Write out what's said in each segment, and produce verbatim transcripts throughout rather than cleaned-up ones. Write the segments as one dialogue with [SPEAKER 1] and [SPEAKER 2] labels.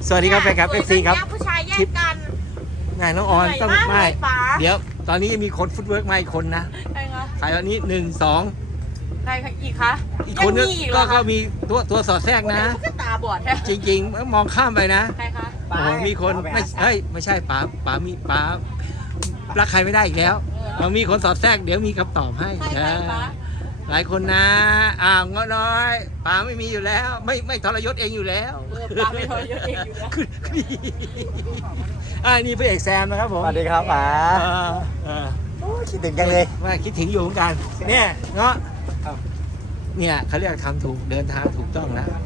[SPEAKER 1] สวัสดีครับแฟนคลับ เอฟ ซี ครับ
[SPEAKER 2] ผู้ชายแย่งกัน
[SPEAKER 1] นายน้องออนต้อง
[SPEAKER 2] เหนื่
[SPEAKER 1] ไม่
[SPEAKER 2] อยมากเลยป๋า
[SPEAKER 1] เดี๋ยวตอนนี้มีคนฟุตเวิร์กมาอีกคนนะ
[SPEAKER 2] ใครคะ
[SPEAKER 1] ใครตอนนี้หนึ่งสอง
[SPEAKER 2] ใครอีกคะ
[SPEAKER 1] อีกคน
[SPEAKER 2] ยั
[SPEAKER 1] นึ
[SPEAKER 2] ง
[SPEAKER 1] ง
[SPEAKER 2] มีอีกเหร
[SPEAKER 1] ก็
[SPEAKER 2] อ
[SPEAKER 1] ก็
[SPEAKER 2] คะ
[SPEAKER 1] มีตัวตัวสอดแทรกนะ
[SPEAKER 2] มันก็ตาบอดแท้
[SPEAKER 1] จริงๆมองข้ามไปนะ
[SPEAKER 2] ใครคะ
[SPEAKER 1] โอ้โหมีคนไม่เฮ้ยไม่ใช่ป๋าป๋ามีป๋ารักใครไม่ได้อีกแล้วเรามีคนสอดแทรกเดี๋ยวมีคำตอบให้
[SPEAKER 2] ใครใครป๋า
[SPEAKER 1] หลายคนนะอ้าวง้อน้อยป๋าไม่มีอยู่แล้ว ไม่ไม่ทรยศเองอยู่แล้ว
[SPEAKER 2] เออป๋าไม่ทรยศเองอยู่แล้ว
[SPEAKER 1] อ่านี่พระเอกแซมนะครับผม
[SPEAKER 3] สวัสดีครับป๋า
[SPEAKER 1] เออเออ
[SPEAKER 3] โอ้คิดถึงจังเลย
[SPEAKER 1] ว่าคิดถึงอยู่เหมือนกันเนี่ยเงาะ
[SPEAKER 3] ครับ
[SPEAKER 1] เนี่ยเขาเรียกทำถูกเดินทางถูกต้องนะ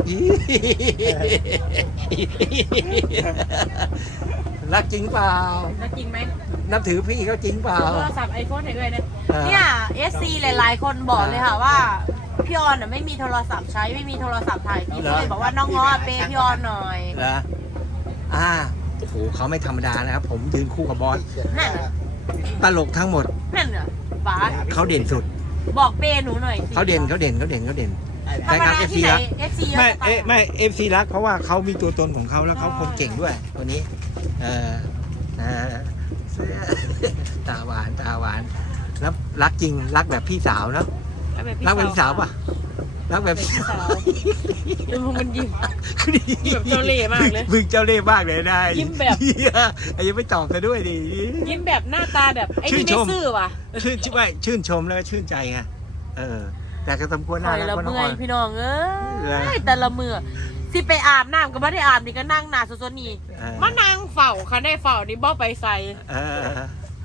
[SPEAKER 1] รักจริงเปล่า
[SPEAKER 2] แล้วจริงไหม
[SPEAKER 1] นับถือพี่เขาจริงเปล่า
[SPEAKER 2] โทรศัพท์ไอโฟนไหนด้วยเนี่ย
[SPEAKER 1] เออ
[SPEAKER 2] เนี่ย เอส ซี หลายๆ คนบอกเลยค่ะว่าพี่ออนน่ะไม่มีโทรศัพท์ใช้ไม่มีโทรศัพท์ถ่ายคลิปเลยบอกว่าน้องง้อเปย์พี่ออนหน่อย
[SPEAKER 1] เหรออ่าโอ้โหเขาไม่ธรรมดานะครับ ผมยืนคู่กับบอส
[SPEAKER 2] นั่นน่ะ
[SPEAKER 1] ตลกทั้งหมด
[SPEAKER 2] นั่นน่ะป๋า
[SPEAKER 1] เขาเด่นสุด
[SPEAKER 2] บอกเปย์หนูหน่อยสิ
[SPEAKER 1] เขาเด่นเขาเด่นเขาเด่นเขาเด่น
[SPEAKER 2] ธรรมดา
[SPEAKER 1] เอฟ
[SPEAKER 2] ที่
[SPEAKER 1] ซี
[SPEAKER 2] ไหน
[SPEAKER 1] รัก
[SPEAKER 2] เอฟซี
[SPEAKER 1] ไม่เอ๊ะไม่เอฟซีรักเพราะว่าเขามีตัวตนของเขาแล้วเขาคนเก่งด้วยตัวนี้ เออเออตาหวานตาหวานแล้วรักจริงรักแบบพี่สาวเนอะรักแบบพี่สาวป่ะรักแบบพี่สาว
[SPEAKER 2] ดูมันยิ้ม
[SPEAKER 1] ยิ้
[SPEAKER 2] มแบบเจ้าเล่ห์มากเลย
[SPEAKER 1] มึงเจ้าเล่ห์มากเลยได้
[SPEAKER 2] ยิ้มแบบ
[SPEAKER 1] เหี้ยไอ้ยังไม่ตอบซะด้วยดิ
[SPEAKER 2] ยิ้มแบบหน้าตาแบบไอ้
[SPEAKER 1] ชื่
[SPEAKER 2] นี่
[SPEAKER 1] นช
[SPEAKER 2] ไม่
[SPEAKER 1] ม
[SPEAKER 2] ซื่อว่ะ
[SPEAKER 1] ชื่นชื่นไม่ชื่นชมแล้วก็ชื่นใจไงเออ แต่ก็สมควร
[SPEAKER 2] ค
[SPEAKER 1] น่า
[SPEAKER 2] อย
[SPEAKER 1] รัก
[SPEAKER 2] ละ
[SPEAKER 1] คนน้อง
[SPEAKER 2] เมื่
[SPEAKER 1] อ
[SPEAKER 2] อย
[SPEAKER 1] อน
[SPEAKER 2] พี่น้องเอ้
[SPEAKER 1] เหรอ
[SPEAKER 2] ยแต่ละมือสิไปอาบน้ำก็ไม่ได้อาบนี่ก็นั่งหนาสดๆนี่
[SPEAKER 1] เออ
[SPEAKER 2] มานั่งเฝ้าคันได้เฝ้านี่บ่ไปใส่
[SPEAKER 1] เออ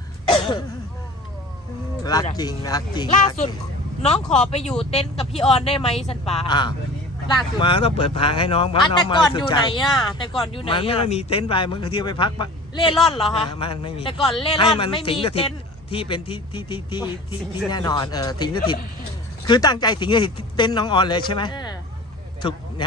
[SPEAKER 1] รักจริงรักจริง
[SPEAKER 2] ล่าสุดน้องขอไปอยู่เต็นท์กับพี่ออนได้ไหมสันป่า
[SPEAKER 1] อ่า
[SPEAKER 2] ล่าสุด
[SPEAKER 1] มาต้องเปิดทางให้น้องเพราะ
[SPEAKER 2] อ่ะ
[SPEAKER 1] น้อ
[SPEAKER 2] แต่
[SPEAKER 1] งมา
[SPEAKER 2] ก่อน
[SPEAKER 1] สุ
[SPEAKER 2] อ
[SPEAKER 1] ด
[SPEAKER 2] ยู่
[SPEAKER 1] ใจ
[SPEAKER 2] ไหนอ่ะแต่ก่อนอยู่ไหน
[SPEAKER 1] มันไม่
[SPEAKER 2] อ่ะ
[SPEAKER 1] ได้มีเต็นท์ไปมันก็เที่ยวไปพักปะ
[SPEAKER 2] เล่ร่อนเหรอคะ
[SPEAKER 1] มันไม่มี
[SPEAKER 2] แต่ก่อนเล่ร่
[SPEAKER 1] ให้
[SPEAKER 2] อน
[SPEAKER 1] มัน
[SPEAKER 2] ไม่
[SPEAKER 1] สิ
[SPEAKER 2] มี
[SPEAKER 1] งสถิ
[SPEAKER 2] เต็
[SPEAKER 1] ต
[SPEAKER 2] นท์
[SPEAKER 1] ที่เป็นที่ที่ที่ที่ที่ที่แน่นอนเออสิงสถิตคือตั้งใจสิงสถิตเต็นท์น้องออนเลยใช่ไหม
[SPEAKER 2] เออ
[SPEAKER 1] ถูกนะ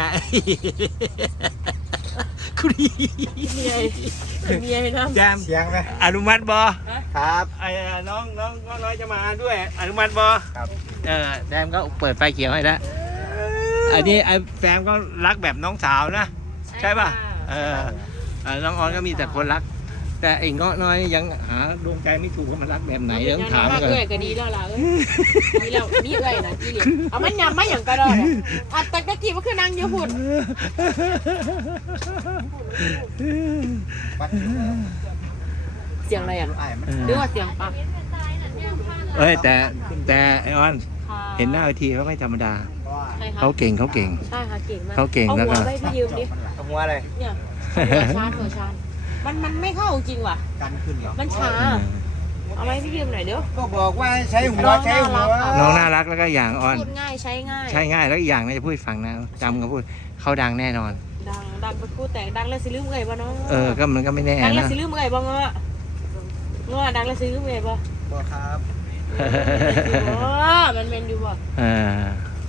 [SPEAKER 1] คุรี
[SPEAKER 2] เมียเมียนะ
[SPEAKER 1] แจม
[SPEAKER 3] เสียงไหม
[SPEAKER 1] อนุมัติบอ
[SPEAKER 3] ครับ
[SPEAKER 1] ไอ้น้องน้องน้องน้อยจะมาด้วย อนุมัติบอ
[SPEAKER 3] ครับ
[SPEAKER 1] เออแซมก็เปิดไฟเขียวให้แล้วอันนี้ไอ้แซมก็รักแบบน้องสาวนะ ใช่ป่ะเออเออน้องออนก็มีแต่คนรัก แต่ไอ้เงาะน้อยยังหาดวงใจไม่ถูกว่ามันรักแบบไหนเดี๋ยวต้องถาม
[SPEAKER 2] มัน
[SPEAKER 1] ก่อน
[SPEAKER 2] เอ้ยก็ดีแล้วล่ะเอ้ยดีแล้วนี่เอ้ยนะที่เหลียเอามันยำมาอย่างกระดอนอ่ะแต่ตะกี้มันคือนั่งอยู่หุ่นเสียงอะไรอ่ะ
[SPEAKER 3] ไอ้มัน
[SPEAKER 2] หรือว่าเสียงปะ
[SPEAKER 1] เอ้ยแต่แต่ไอออนเห็นหน้าเวทีเขาไม่ธรรมดา
[SPEAKER 2] ใช่ค่ะ
[SPEAKER 1] เขาเก่งเขาเก่ง
[SPEAKER 2] ใช่ค่ะเก่งมาก
[SPEAKER 1] เขาเก่ง
[SPEAKER 2] เอา
[SPEAKER 1] แล้วก็
[SPEAKER 2] หัวไปพี่ยืมดิ
[SPEAKER 3] เอาหัวอะไร
[SPEAKER 2] เนี่ยหัวชาร์จหัวชาร์จมันมันไม่เข้าจริงว่ะ
[SPEAKER 3] กันขึ้นเหรอ
[SPEAKER 2] มันช้าเอาไหมพี่ยืมหน่อยเดี๋ยว
[SPEAKER 3] ก็บอกว่าใช้หัวใช้หัว
[SPEAKER 1] น้องน่ารักแล้วก็อย่างออน
[SPEAKER 2] พูดง่ายใช้ง่าย
[SPEAKER 1] ใช่ง่ายแล้วอีกอย่างนะจะพูดให้ฟังนะจำเขาพูดเขาดังแน่นอน
[SPEAKER 2] ดังดังไปพูดแต่ดังแล้วสิลืมเงยบ่เนาะ
[SPEAKER 1] เออก็มันก็ไม่แน่
[SPEAKER 2] ดังแล้ว
[SPEAKER 1] นะ
[SPEAKER 2] สิลืมเงยบ่เงาะเงาะดังแล้วสิลืมเงยบ่
[SPEAKER 3] บอกครับ
[SPEAKER 2] โอ้มันเป็นอยู่บ่
[SPEAKER 1] เออ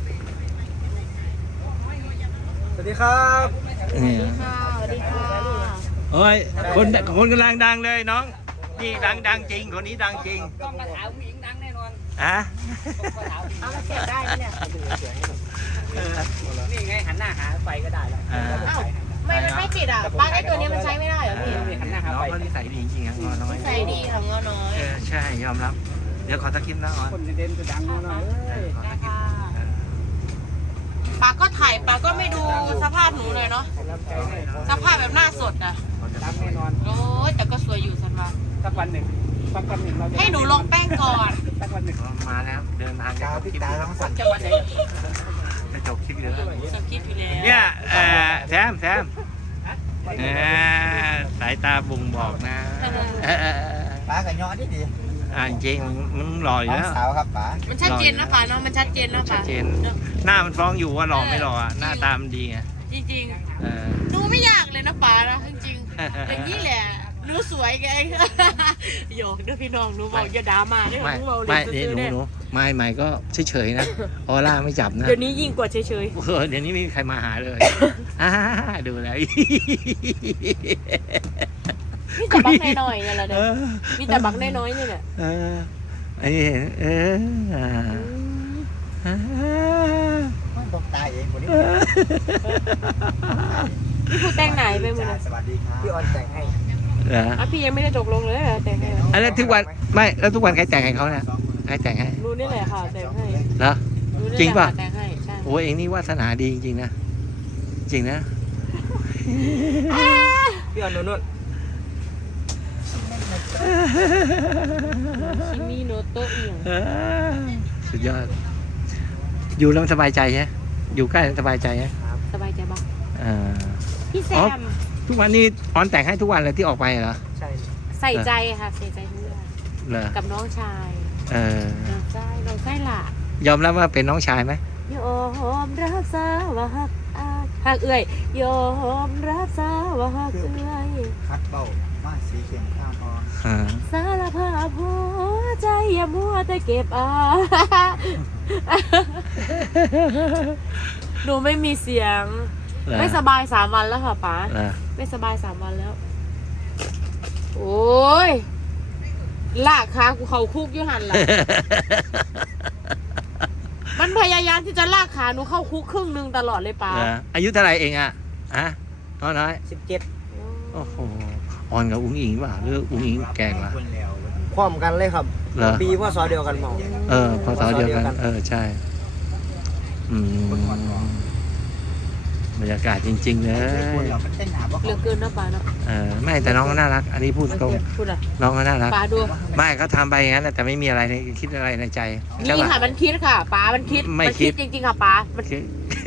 [SPEAKER 3] สวัสดีครับ
[SPEAKER 1] นี่
[SPEAKER 2] ค่ะสวัสดีค่ะ
[SPEAKER 1] โอ้ยคนคนกำลังดังเลยน้องนี่ดังดังจริงคนนี้ดังจริง
[SPEAKER 4] กล้องกระถางผู้หญิงดังแน่นอน
[SPEAKER 1] อ่ะ
[SPEAKER 4] กระถาง
[SPEAKER 2] เอามาเสียบได้เนี่ย
[SPEAKER 1] เออ
[SPEAKER 4] นี่ไงหันหน้าหาไฟก็ได้แล้ว
[SPEAKER 1] อ่า
[SPEAKER 2] อ้าวไม่มันไม่ติดอ่ะปลั๊กไอ้ตัวนี้มันใช้ไม่ได้เหรอพี่
[SPEAKER 4] หันหน้าหา
[SPEAKER 1] น้อง
[SPEAKER 4] ไฟ
[SPEAKER 1] เขานิสัยดีจริงๆอ่ะงอน้อย
[SPEAKER 2] ใช้ดีของเงาะน้อย
[SPEAKER 1] เออใช่ยอมรับ เดี๋ยวขอตะคริมนะออน
[SPEAKER 4] คนเด่นจะดังหน่อย
[SPEAKER 1] เออขอตะคริมเออ
[SPEAKER 2] ปาก็ถ่ายปาก็ไม่ดูสภาพหนูเลยเนาะ
[SPEAKER 4] รับใจให้
[SPEAKER 2] สภาพแบบหน้าสดนะ
[SPEAKER 1] ขอตะค
[SPEAKER 4] ดั
[SPEAKER 1] ริ
[SPEAKER 4] ง
[SPEAKER 1] ม
[SPEAKER 4] แน่นอน
[SPEAKER 2] โอ้ยแต่ก็สวยอยู่สันว่า
[SPEAKER 4] สักวันหนึ่งสักวันหนึ่งเราจะ
[SPEAKER 2] ให้หนูลงแป้งก่อน
[SPEAKER 4] สักวันหนึ่ง
[SPEAKER 1] มาแล้วเดินทางจะ
[SPEAKER 3] กาว
[SPEAKER 1] จบ
[SPEAKER 3] พิ
[SPEAKER 1] คลิป
[SPEAKER 3] ตา
[SPEAKER 1] อยู่
[SPEAKER 3] ต้องสั่น
[SPEAKER 2] จะวันไหน
[SPEAKER 1] จะจบคลิปอยู่แล้ว
[SPEAKER 2] สคริปต์อยู่แล้ว
[SPEAKER 1] เนี่ยเออแซมแซมเออสายตาบ่งบอกนะเออเออเออ
[SPEAKER 3] ป๋ากับย้อนดีดี
[SPEAKER 1] อ่าจริงมันมันหล่ออยู่
[SPEAKER 3] น้อง
[SPEAKER 1] แล้ว
[SPEAKER 3] สาวครับป๋า
[SPEAKER 2] มันชัดเจนนะป๋าเนาะมันชัดเจนนะ
[SPEAKER 1] ชั
[SPEAKER 2] ป๋า
[SPEAKER 1] ดเจนหน้ามันฟ้องอยู่ว่าหล่อไม่หล่ออ่ะหน้าตามันดีไง
[SPEAKER 2] จริง
[SPEAKER 1] เออ
[SPEAKER 2] ๆดูไม่ยากเลยนะป๋านะจริงๆอย่างนี้แหละหนูสวยไงหยอกเด้อพี่น้องหนูบอกอย่าด่ามาเด้อ
[SPEAKER 1] ไม่
[SPEAKER 2] หนูบอกเล
[SPEAKER 1] ไม่
[SPEAKER 2] ย
[SPEAKER 1] เดี๋ยว
[SPEAKER 2] ซื้อ
[SPEAKER 1] หนู
[SPEAKER 2] เนี่ย
[SPEAKER 1] หนูไม่ไม่ก็เฉยๆนะออร่าไม่จับนะ
[SPEAKER 2] เดี๋ยวนี้ยิ่งกว่าเฉย
[SPEAKER 1] เออเดี๋ยวนี้ไม่มีใครมาหาเลยอ่าดูแล้ว
[SPEAKER 2] ๆมีแต่บักน้อยๆเนี่ยแหละ
[SPEAKER 1] เอ
[SPEAKER 2] เนี่ย
[SPEAKER 1] อ
[SPEAKER 2] มีแต่บักน้อยๆเนี่ยแหละ
[SPEAKER 1] เออไอ้นี่เอออ่าอ่า
[SPEAKER 3] ต้องตายเองคนนี้
[SPEAKER 1] เออ
[SPEAKER 2] พี่พูดแต่งไหนไปมือนะ
[SPEAKER 3] สวัสดีครับพี่ออนแต่งให้
[SPEAKER 1] เหรอ
[SPEAKER 2] อ่ะพี่ยังไม่ได้ตกลงเลยเหรอแต่งให้
[SPEAKER 1] อันนั้นทุกวันไม่แล้วทุกวันใครแต่งให้เขาเนี่ยใครแต่งให้
[SPEAKER 2] รู้นี่แหละค่ะแต่งให้
[SPEAKER 1] เหรอ
[SPEAKER 2] รู้นี่
[SPEAKER 1] จริงป่ะ
[SPEAKER 2] แหลค่แต่งให้ใช่
[SPEAKER 1] โอ้ยเองนี่วาสนาดีจริงๆนะจริงนะ
[SPEAKER 3] พี่ออนนุ่น
[SPEAKER 2] ชิมิโนโตะอยู่
[SPEAKER 1] เออสุดยอด อยู่แล้วมันสบายใจใช่ไหมอยู่ใกล้แล้วสบายใจใช่ไหม
[SPEAKER 2] สบายใจบ้าง
[SPEAKER 1] เออ
[SPEAKER 2] พี่แซ
[SPEAKER 1] อ๋อ
[SPEAKER 2] ม
[SPEAKER 1] ทุกวันนี้ออนแต่งให้ทุกวันเลยที่ออกไปเหรอ
[SPEAKER 3] ใช่
[SPEAKER 2] ใส่ใจค่ะใส่ใจทุกอย่าง
[SPEAKER 1] เหรอ
[SPEAKER 2] กับน้องชาย
[SPEAKER 1] เออ
[SPEAKER 2] น้องชายน้องชายหล่ะ
[SPEAKER 1] ยอมรับว่าเป็นน้องชายไหม
[SPEAKER 2] โยมรับสาว่าฮักอาฮักเอ้ยโยมรับสาว่าฮักเอ้ย
[SPEAKER 3] คัดเบ้ามาสีเขียงข้าวพอ
[SPEAKER 1] อ่า
[SPEAKER 2] สารภาพหัวใจอย่ามัวแต่เก็บอา หนูไม่มีเสียง
[SPEAKER 1] เหรอ
[SPEAKER 2] ไม่สบายสามวันแล้วค่ะป๋า
[SPEAKER 1] เหรอ
[SPEAKER 2] ไม่สบายสามวันแล้ว โอ้ยลากขากูเขาคุกอยู่หันหละ มันพยายามที่จะลากขาหนูเข้าคุกครึ่งหนึงตลอดเลยป๋า
[SPEAKER 1] เหรออายุเท่าไหร่เองอ่ะฮะน้อยน้อย
[SPEAKER 3] สิบเจ็ด
[SPEAKER 1] โอ้โหออนกับอุ้งอิงป่ะหรืออุ้งอิงแก่กว่า
[SPEAKER 3] พร้อมกันเลยครับ
[SPEAKER 1] เหรอ
[SPEAKER 3] ปีพศเดียวกันหมอ
[SPEAKER 1] เออพอสอเดียวกัน เออใช่ อืมบรรยากาศจริง ๆ เลย
[SPEAKER 2] เหลือเกินนะป๋าเนาะ
[SPEAKER 1] เออไม่แต่น้องก็น่ารัก อันนี้พูดตรง
[SPEAKER 2] พูดอะไร
[SPEAKER 1] น้องก็น่ารัก
[SPEAKER 2] ป๋าดู
[SPEAKER 1] ไม่เขาทำไปอย่างนั้นแหละแต่ไม่มีอะไรในคิดอะไรในใจใช่
[SPEAKER 2] นี่
[SPEAKER 1] ปะ
[SPEAKER 2] ค่ะมันคิดค่ะป๋ามันคิด
[SPEAKER 1] ไม่
[SPEAKER 2] มัน
[SPEAKER 1] คิ
[SPEAKER 2] คิ
[SPEAKER 1] ด
[SPEAKER 2] ดจริงๆค่ะป๋ามัน
[SPEAKER 1] คิด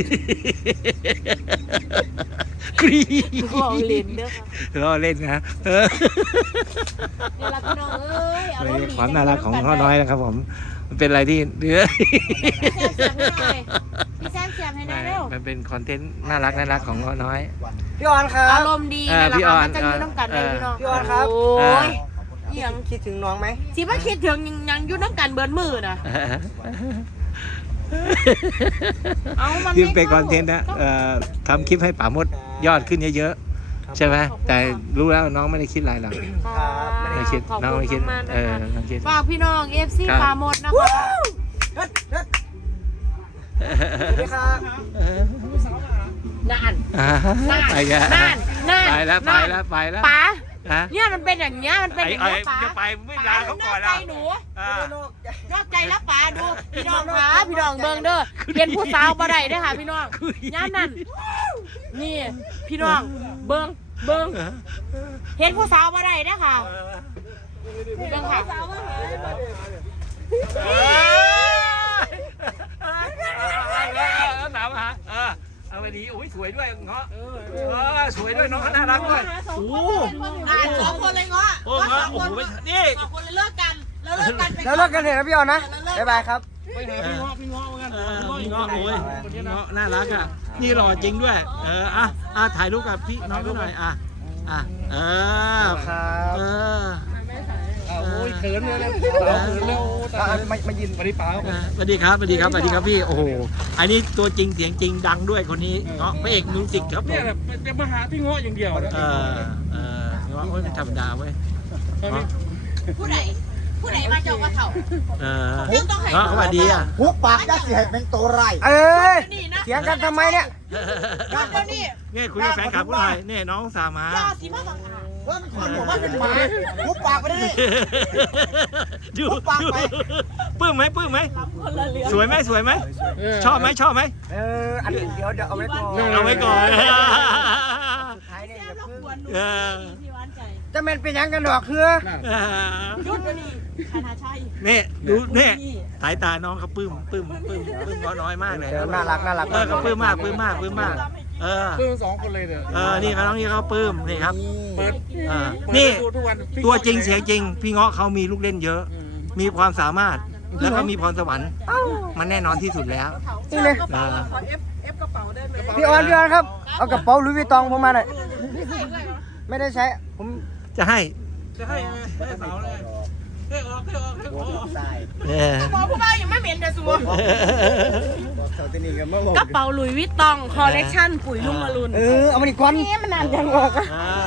[SPEAKER 1] กรี๊
[SPEAKER 2] บอกเล่น
[SPEAKER 1] ด
[SPEAKER 2] เด้อค่ะ
[SPEAKER 1] ล้อเล่นนะเออ
[SPEAKER 2] นี่ละพี่น้องเอ้ยเอารมณ์ดี
[SPEAKER 1] ความน่ารักของพ่อน้อยนะครับผม มันเป็นอะไรที่เนื้อ
[SPEAKER 2] พี่แซมเสียบให้หน่อยพี่แซมเสียบให้หน่อยเร็ว
[SPEAKER 1] มันเป็นคอนเทนต์น่ารักน่ารักของพ่อน้อย
[SPEAKER 3] พี่ออนครั
[SPEAKER 2] อา
[SPEAKER 3] บ
[SPEAKER 2] รมณ์ดี
[SPEAKER 1] เออ
[SPEAKER 2] นะ
[SPEAKER 1] พี่
[SPEAKER 2] ล่ะ
[SPEAKER 1] อ
[SPEAKER 2] ค่ะ
[SPEAKER 1] อน
[SPEAKER 2] มันจะอยู่น้ำกันได้พี่น้อง
[SPEAKER 3] พี่ออนครับ
[SPEAKER 2] โอ้ย
[SPEAKER 3] เอียงคิดถึงน้องไหม
[SPEAKER 2] สิว่าคิดถึงยังยังอยู่น้ำกันเบิดมือนะเอามัน
[SPEAKER 1] ที่
[SPEAKER 2] ไม่
[SPEAKER 1] เป็นค
[SPEAKER 2] ข้า
[SPEAKER 1] อนเทนต์นะเอ่อทำคลิปให้ป๋ามดยอดขึ้นเยอะๆใช่ไหมแต่รู้แล้วน้องไม่ได้คิดอะไรหรอก
[SPEAKER 2] ค่ะ
[SPEAKER 1] ไม่ได้คิด
[SPEAKER 2] ขอบ
[SPEAKER 1] น้อง
[SPEAKER 2] คุ
[SPEAKER 1] ไม่
[SPEAKER 2] ณ
[SPEAKER 1] คิด
[SPEAKER 2] มากๆ
[SPEAKER 1] เอ
[SPEAKER 2] นะ
[SPEAKER 1] อ
[SPEAKER 2] คะ
[SPEAKER 1] น้องคิด
[SPEAKER 2] ฝากพี่น้องเอฟซี
[SPEAKER 1] ครับ
[SPEAKER 2] ปาหมดนะคะ
[SPEAKER 3] สวัสดีครับ
[SPEAKER 2] นั่น
[SPEAKER 1] อ่า
[SPEAKER 2] นั่น
[SPEAKER 1] ไปแล้ว
[SPEAKER 2] นั่นนั่น
[SPEAKER 1] ไปแล้วไป
[SPEAKER 2] นั่น
[SPEAKER 1] แล้วไปแล้ว
[SPEAKER 2] ป๋า
[SPEAKER 1] ฮะ
[SPEAKER 2] เนี่ยมันเป็นอย่างเงี้ยมันเป็น
[SPEAKER 1] ไอ้
[SPEAKER 2] อย่าง
[SPEAKER 1] ไอ้
[SPEAKER 2] เงี้ยป๋า
[SPEAKER 1] จะไปไม่ลาเขาก่อน
[SPEAKER 2] ป๋
[SPEAKER 1] แล้ว
[SPEAKER 2] นอกใจหนู
[SPEAKER 1] อ่า
[SPEAKER 2] นอกใจแล้วป๋าดูพี่น้องคะพี่น้องเบิ่งเด้อเป็นผู้สาวบ่ได้เด้อค่ะพี่น้องย่านนั่นนี่พี่น้องเบิ่งเบิ่งเห็นผู้สาวบ่ได้เด้อค่ะเบิ่งค่ะ
[SPEAKER 1] เออสาวมาเออเอาไปดีโอ้ยสวยด้วยเงาะเออสวยด้วยน้องเขาน่ารักด้วยโอ้โห
[SPEAKER 2] อ่านสองคนเลยเงาะ
[SPEAKER 1] โอ้เงาะโอ้โหไม่นี่
[SPEAKER 2] สองคนเลยเลิกกันแล้วเลิกกันไป
[SPEAKER 3] แล้วเลิกกันเถอะนะพี่ออนนะ บ๊ายบายครับ
[SPEAKER 1] พี่เงาะพี่เงาะพี่เงาะเหมือนกันพี่เงาะโอ้ยพี่เงาะน่ารักอ่ะนี่หล่อจริงด้วย เอออ่ะอ่ะถ่ายรูปกับพี่น้องเขาหน่อยอ่ะอ่ะเออ
[SPEAKER 3] ครับ
[SPEAKER 1] เออ
[SPEAKER 4] โอ้ยเขินเลยนะเขินแล้ว
[SPEAKER 3] มามายิน
[SPEAKER 4] วันนี้ป๋า
[SPEAKER 1] อ่ะสวัสดีครับสวัสดีครับสวัสดีครับพี่โอ้โหอันนี้ตัวจริงเสียงจริงดังด้วยคนนี้เงาะพระเอกมิวสิกครับผ
[SPEAKER 4] เนี่ย
[SPEAKER 1] ม
[SPEAKER 4] แบบจะมาหาพี่เงาะอย่างเดียว
[SPEAKER 1] เออเออเงาะโอ้ยไม่ธรรมดาเว้ยเงาะ
[SPEAKER 2] ผู้ใดผู้ใดมาเจ้ากระเถ่า
[SPEAKER 1] เออเงาะสวัสดีอ่ะ
[SPEAKER 3] หุบปากยัดเสียเป็นตัวไรเอ้ย
[SPEAKER 2] นี่นะ
[SPEAKER 3] เสียงกันทำไมเนี่ย
[SPEAKER 2] เดี๋ยวนี้
[SPEAKER 1] นี่คุยกับแฟนคลับกูหน่อยนี่น้องสามา
[SPEAKER 2] ยาสีมาบังอาจ
[SPEAKER 3] ว่ามันคนบอกว่าเป็นหมาหุบปากไปดิ
[SPEAKER 1] ดู
[SPEAKER 3] หุบปาก
[SPEAKER 1] ดู
[SPEAKER 3] ไป
[SPEAKER 1] ปลื้มไหมปลื้มไหม
[SPEAKER 2] คนละเรื่อง
[SPEAKER 1] สวยไหมสวยไหมชอบไหมชอบไหม
[SPEAKER 3] เออ อันนี้เดี๋ยวเดี๋ยวเอาไว้ก่อน
[SPEAKER 1] เอาไว้ก่อน
[SPEAKER 3] สุดท้ายเนี่ยอย่า
[SPEAKER 2] รบ
[SPEAKER 3] เพิ่ง
[SPEAKER 2] กวนหนู
[SPEAKER 1] เออ
[SPEAKER 2] พี่หวานใจ
[SPEAKER 3] จะเป็นเป็นหยังกันดอกคือ
[SPEAKER 2] ยุดเดี๋ยวนี้คณาชัย
[SPEAKER 1] นี่ดูนี่สายตาน้องเขาปลื้มปลื้มปลื้มปลื้มเงาะน้อยมากเลย
[SPEAKER 3] เดี๋ยวน่ารักน่ารัก
[SPEAKER 1] เออเขาปลื้มมากปลื้มมากปลื้มมากเออ
[SPEAKER 4] เพิ่มสองคนเลยเนี่ย
[SPEAKER 1] เออนี่เขาน้องนี่เขาปลื้มนี่ครับ
[SPEAKER 4] เปิด
[SPEAKER 1] เออนี่
[SPEAKER 4] ดูทุกวัน
[SPEAKER 1] ตัวจริงเสียงจริง พี่เงาะเขามีลูกเล่นเยอะ มีความสามารถ แล้วก็มีพรสวรรค์ มันแน่นอนที่สุดแล้ว
[SPEAKER 3] นี่เลย
[SPEAKER 1] เออ
[SPEAKER 3] พี่ออนพี่ออนครับ เอากระเป๋าหลุยส์วิตตองผมมาหน่อย ไม่ได้ใช้ ผม
[SPEAKER 1] จะให้
[SPEAKER 4] จะให้ให้สาวเลยให้ออกให้ออกให้ออก
[SPEAKER 1] เออ
[SPEAKER 2] หมอผู้บ่าวยังไม่เหม็นแต่สัว
[SPEAKER 3] เขาจะนี่กันเมื่อว
[SPEAKER 2] กระเป๋าหลุยส์วิตตองคอลเลกชันปุ๋ยลุงอรุณ
[SPEAKER 3] เออ เอามาดิก่อน
[SPEAKER 2] นี่มันนานยังออกอะ
[SPEAKER 1] อ่า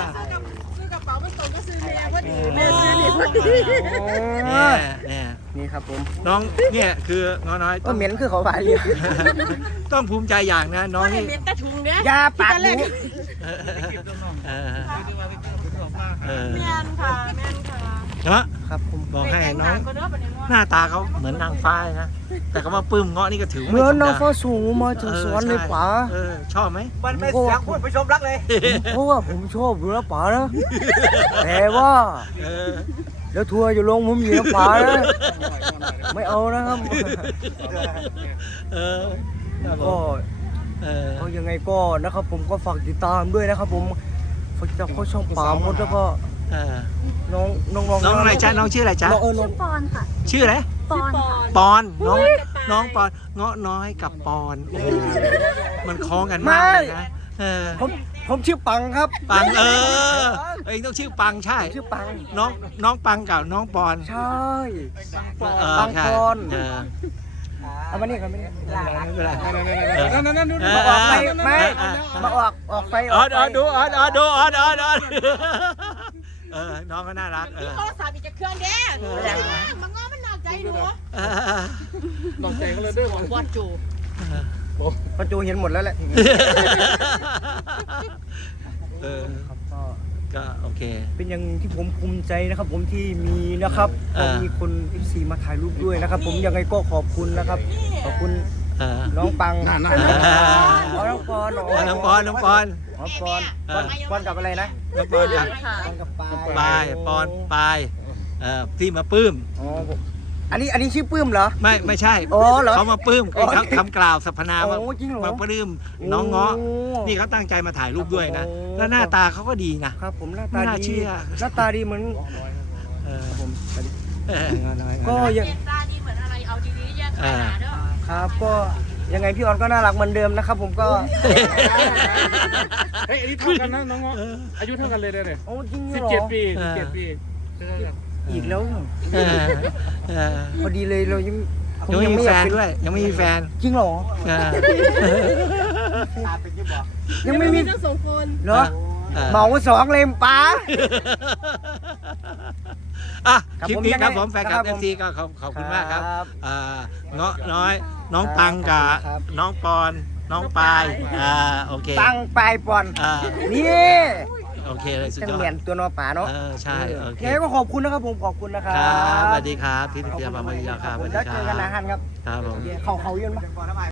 [SPEAKER 2] แม่ซื้อนี่พอดี
[SPEAKER 1] เนี่ยเนี่ย
[SPEAKER 3] นี่ครับผม
[SPEAKER 1] น้องเนี่ยคือเงาะน้อย
[SPEAKER 3] ก็เหม็นคือเขาหวานเลย
[SPEAKER 1] ต้องภูมิใจอย่างนะน้อง
[SPEAKER 2] ไม่
[SPEAKER 1] นี่
[SPEAKER 2] เหม็นแต่ถุงเนี้ย
[SPEAKER 3] ยาปากหนู
[SPEAKER 2] เ
[SPEAKER 4] ไปกินต้นน้อง
[SPEAKER 1] เออ
[SPEAKER 4] ไปดูว่าไปกินไปดูว่า
[SPEAKER 1] เออ
[SPEAKER 2] แม่นค่ะแม่นค่ะ
[SPEAKER 1] เนาะ
[SPEAKER 3] ครับผม
[SPEAKER 1] บอกให้น้อง
[SPEAKER 2] ก็เด้อบัดนี้เนาะ
[SPEAKER 1] หน้าตาเขาเหมือนนางฟ้าเลยนะแต่ก็มาปลื้มเงาะนี่ก็ถือว่า
[SPEAKER 3] เหมือนน้อง
[SPEAKER 1] ไธรรมดา
[SPEAKER 3] ฟ้าสูงมาถึงสวรรค์เลยป๋า
[SPEAKER 1] เออชอบไหม
[SPEAKER 3] มันเป็นเสียงพูดไปชมรักเลยเพราะว่าผมชอบอยู่แล้วป๋านะแต่ว่า
[SPEAKER 1] เออ
[SPEAKER 3] แล้วทัวร์อยู่ลงมุมอยู่นะป๋านะไม่เอานะครับ
[SPEAKER 1] เออครับผ
[SPEAKER 3] ก็
[SPEAKER 1] มเออ
[SPEAKER 3] ก็ยังไงก็นะครับผมก็ฝากติดตามด้วยนะครับผมฝากติดตามเขาช่องป่ามดแล้วก็
[SPEAKER 1] เออ
[SPEAKER 3] น้องน้องน้อง
[SPEAKER 1] น้องอะไรจ๊ะน้องชื่ออะไรจ๊ะ
[SPEAKER 3] น้องเออน้อ
[SPEAKER 5] ชื่
[SPEAKER 3] ง
[SPEAKER 5] อปอนค่ะ
[SPEAKER 1] ชื่ออะไร
[SPEAKER 5] ปอนค่ะ
[SPEAKER 1] ปอนน้องน้องปอนเงาะน้อยกับปอนโอ้โหมันคล้องกันมากเลยนะเออ
[SPEAKER 3] ผมผมชื่อปังครับ
[SPEAKER 1] ปังเออเองต้องชื่อปังใช่
[SPEAKER 3] ชื่อปัง
[SPEAKER 1] น้องน้องปังกับน้องปอน
[SPEAKER 3] ใช่
[SPEAKER 1] เออ
[SPEAKER 3] ปัง
[SPEAKER 1] ใช่
[SPEAKER 3] ปอน
[SPEAKER 1] เออ
[SPEAKER 3] เอามานี่ก่อนมานี่
[SPEAKER 1] ไม่เป็นไร
[SPEAKER 4] นั่นนั่นนั่นดู
[SPEAKER 3] มาออกไฟไม่มาออกออกไฟ
[SPEAKER 1] อ
[SPEAKER 3] อ
[SPEAKER 1] อ
[SPEAKER 3] อก
[SPEAKER 1] ด
[SPEAKER 3] ไฟ
[SPEAKER 1] ออดดูออดออดดูออดออดออดเออน้องก็น่ารักเอ
[SPEAKER 2] มี
[SPEAKER 1] อ
[SPEAKER 2] โทรศัพท์อีกจะเครื่องเด้อมันงอมันหนักใจหนู
[SPEAKER 1] เออ
[SPEAKER 4] ลองใจก็เลยด้วย
[SPEAKER 2] บอดจู
[SPEAKER 3] ประตูเห็นหมดแล้วแหละ
[SPEAKER 1] เออ
[SPEAKER 3] ครับก็
[SPEAKER 1] ก็โอเค
[SPEAKER 3] เป็นอย่างที่ผมภูมิใจนะครับ ผมที่มีนะครับ
[SPEAKER 1] เอ
[SPEAKER 3] ก็
[SPEAKER 1] อ
[SPEAKER 3] มีคน เอฟ ซี มาถ่ายรูปด้วยนะครับ ผมยังไงก็ขอบคุณนะครับ ขอบคุณ
[SPEAKER 1] เออ
[SPEAKER 3] น้องปัง
[SPEAKER 4] นั่นนั่น
[SPEAKER 3] อ๋อน้องปอน
[SPEAKER 1] เออน้องปอนน้องปอน
[SPEAKER 3] น้องปอนปอนปอนกับอะไรนะ
[SPEAKER 1] น้องปอนกับ
[SPEAKER 2] ค่ะ
[SPEAKER 3] ปอนกับปลาย
[SPEAKER 1] ปลายปอนปลายเอ่อที่มาปลื้ม
[SPEAKER 3] อ๋อผมอันนี้อันนี้ชื่อปื้มเหรอ
[SPEAKER 1] ไม่ไม่ใช่
[SPEAKER 3] อ๋อเหรอ
[SPEAKER 1] เขามาปลื้ม
[SPEAKER 3] อ๋อ
[SPEAKER 1] คำกล่าวสรรพนาม
[SPEAKER 3] โอ้จริงเหรอ
[SPEAKER 1] มาปลื้มน้องเงาะ
[SPEAKER 3] โอ้
[SPEAKER 1] นี่เขาตั้งใจมาถ่ายรูปด้วยนะ
[SPEAKER 3] โอ้
[SPEAKER 1] แล้วหน้าตาเขาก็ดีนะครับ
[SPEAKER 3] ผมหน้า
[SPEAKER 1] ไม่
[SPEAKER 3] ตา
[SPEAKER 1] น่า
[SPEAKER 3] ดี
[SPEAKER 1] เชื่อ
[SPEAKER 3] หน้าตาดีเหมือน
[SPEAKER 1] เออ
[SPEAKER 3] ผม
[SPEAKER 1] เออน้อยๆ
[SPEAKER 3] ก็ยัง
[SPEAKER 2] เจนตาดีเหมือนอะไรเอาดีๆแยกขนาดเด้อ
[SPEAKER 3] ครับก็ยังไงพี่ออนก็น่ารักเหมือนเดิมนะครับ ผมก็
[SPEAKER 4] เฮ้ยอันนี้เท่ากันนะน้องเงาะอายุเท่ากันเลยเนี่ย
[SPEAKER 3] โอ้จริงเห
[SPEAKER 4] สิบ
[SPEAKER 3] รอ
[SPEAKER 4] เจ็ดปีสิบเจ็ดปี
[SPEAKER 3] อีกแล้ว
[SPEAKER 1] เออเออ
[SPEAKER 3] พอดีเลยเรายังผม
[SPEAKER 1] ยังไม่มีแฟน
[SPEAKER 3] เป็น
[SPEAKER 1] ด้วย ยังไม่มีแฟน
[SPEAKER 3] จริงเหรอ
[SPEAKER 1] เออ
[SPEAKER 3] ยังไม่มี
[SPEAKER 2] ทั้งสองคน
[SPEAKER 3] เหรอ
[SPEAKER 1] เออ
[SPEAKER 3] เหมาสองเลยป้า
[SPEAKER 1] อ่ะ
[SPEAKER 3] ครับ
[SPEAKER 1] คลิปนี้
[SPEAKER 3] ผม
[SPEAKER 1] ครับ
[SPEAKER 3] ยังไง
[SPEAKER 1] ผมแฟนค
[SPEAKER 3] ครั
[SPEAKER 1] ลับบ
[SPEAKER 3] ผม
[SPEAKER 1] เอฟซีก็ขอบขอบคุณมากครับ
[SPEAKER 3] ครับ
[SPEAKER 1] อ่าเงาะน้อย น้องปังกับ
[SPEAKER 3] ครับ
[SPEAKER 1] น้องปอน น้องปาย อ่า โอเค
[SPEAKER 3] ตั้งปลายปอน
[SPEAKER 1] อ่า
[SPEAKER 3] นี่
[SPEAKER 1] โอเคเลยสุด
[SPEAKER 3] จัง
[SPEAKER 1] ยอด
[SPEAKER 3] เหมียนตัวนอป่าเนาะ
[SPEAKER 1] เออ ใช่ โอเค
[SPEAKER 3] ยังไงก็ขอบคุณนะครับผมขอบคุณนะค
[SPEAKER 1] ค
[SPEAKER 3] รั
[SPEAKER 1] รั
[SPEAKER 3] บบ
[SPEAKER 1] สวัสดีครับ ที่ติดตามมาเมื่อกี้ครับสวัสดี
[SPEAKER 3] แล้ว
[SPEAKER 1] ค
[SPEAKER 3] เจ
[SPEAKER 1] รั
[SPEAKER 3] อกันนะ
[SPEAKER 1] บ
[SPEAKER 3] ฮันครับ
[SPEAKER 1] ครับผม
[SPEAKER 3] เขาเขายืนปะ